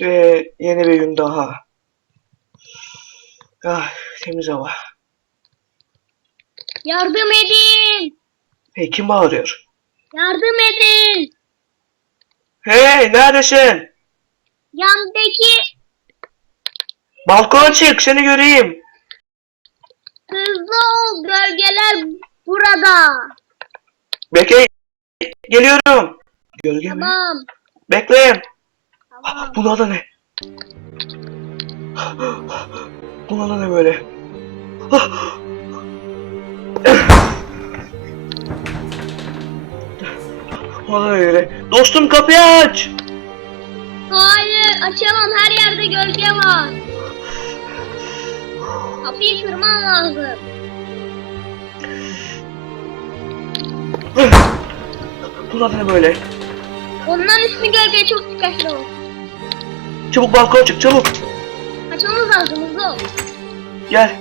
Ve yeni bir gün daha. Ah, temiz hava. Yardım edin. Hey kim bağırıyor? Yardım edin. Hey neredesin? Yandaki Balkona çık seni göreyim. hızlı ol. Gölgeler burada. Bekle. Geliyorum. Gölge mi? Tamam. Bekle. Tamam. Bunun adı ne? Bunun adı ne böyle? Bunun adı ne böyle? Dostum kapıyı aç. Hayır açamam. Her yerde gölge var. Kapıyı kırman lazım. Bunun adı ne böyle? Onların ismi gölge çok dikkatli ol. Çabuk balkona çık çabuk. Kaçmamız lazım hızlı ol. Gel.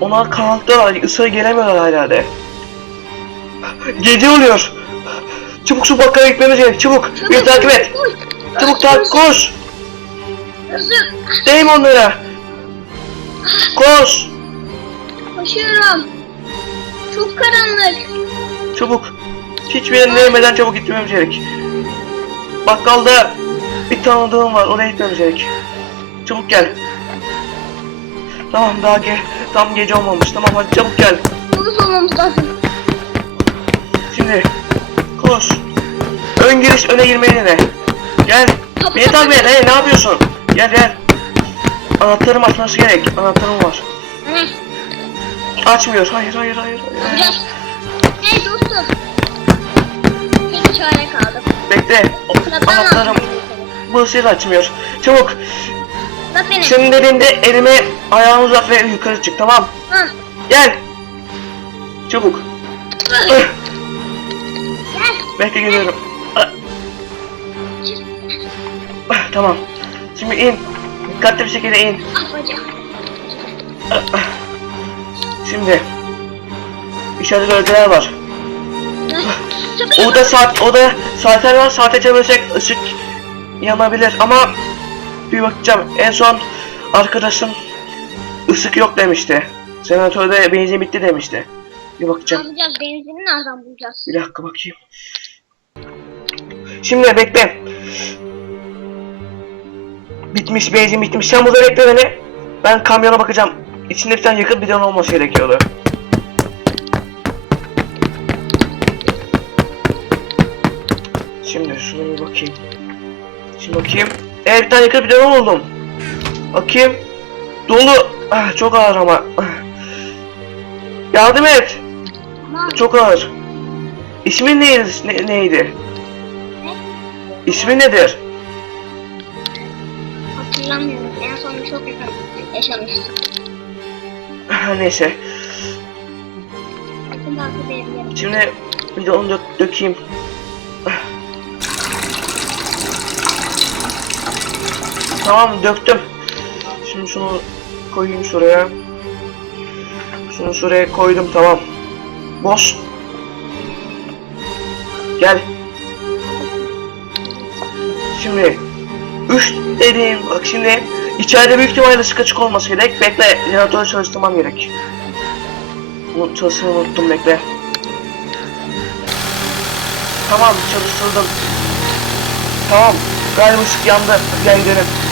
Onlar karanlıktalar. ısıya gelemiyorlar hala de. Gece oluyor. Çabuk şu bakkala gitmemiz gerek. Çabuk. Beni takip et. koş. Çabuk takip koş. Hızlı. Değme onlara. Koş. Koşuyorum. Çok karanlık. Çabuk. Hiçbir yerin değmeden çabuk gitmemiz gerek. Bakkalda bir tanıdığım var. Oraya gitmemiz gerek. Çabuk gel. Tamam daha ge tam gece olmamış. Tamam hadi çabuk gel. Polis olmamız lazım. Şimdi koş. Ön giriş öne girmeyi dene. Gel. Beni takip et. Hey ne yapıyorsun? Gel gel. Anahtarım açması gerek. Anahtarım var. Hı, Açmıyor. Hayır hayır hayır. hayır. Yapacağız. Hey dostum. Tek çare kaldı. Bekle. Anahtarım. Bu ışığı açmıyor. Çabuk. Bak beni. Senin dediğinde elime ayağını uzat ve yukarı çık tamam. Hı. Gel. Çabuk. Gel. Bekle geliyorum. Tamam. Şimdi in. Dikkatli bir şekilde in. Ah. Şimdi. İçeride gölgeler var. Orada saat, orada saatler var. Saate çevirsek ışık yanabilir ama bir bakacağım. En son arkadaşım ışık yok demişti. Senatörde benzin bitti demişti. Bir bakacağım. yapacağız? Benzini nereden bulacağız? Bir dakika bakayım. Şimdi bekle. Bitmiş benzin bitmiş. Sen burada bekle beni. Ben kamyona bakacağım. İçinde bir tane yakıt bidon olması gerekiyordu. Şimdi şuna bir bakayım. Şimdi bakayım. Evet bir tane yakıt bidonu buldum. Bakayım. Dolu. Ah, çok ağır ama. Ah. Yardım et. Tamam. Çok ağır. İsmin neydi? Ne, neydi? Ne? İsmi nedir? Hatırlamıyorum. En son çok yakın yaşamıştım. Ah, Neyse. Şimdi bir de onu dök, dökeyim. Tamam döktüm. Şimdi şunu koyayım şuraya. Şunu şuraya koydum tamam. Boş. Gel. Şimdi 3 dediğim bak şimdi içeride büyük ihtimalle ışık açık olması gerek. Bekle jeneratörü çalıştırmam gerek. Bunu çalıştırmayı unuttum bekle. Tamam çalıştırdım. Tamam galiba ışık yandı. Gel gidelim.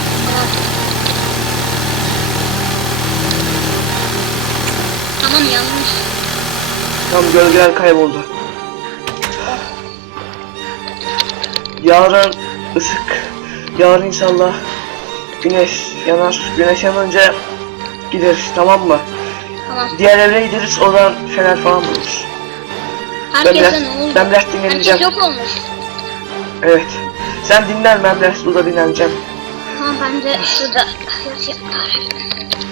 Tamam yanlış. Tam gölgeler kayboldu. Yarın ışık. Yarın inşallah güneş yanar. Güneş yanınca gideriz tamam mı? Tamam. Diğer evre gideriz oradan fener falan buluruz. Herkese biraz- ne oldu? ben biraz Herkes dinleneceğim. yok olmuş. Evet. Sen dinlen ben biraz burada dinleneceğim. Tamam ben de şurada yatayım.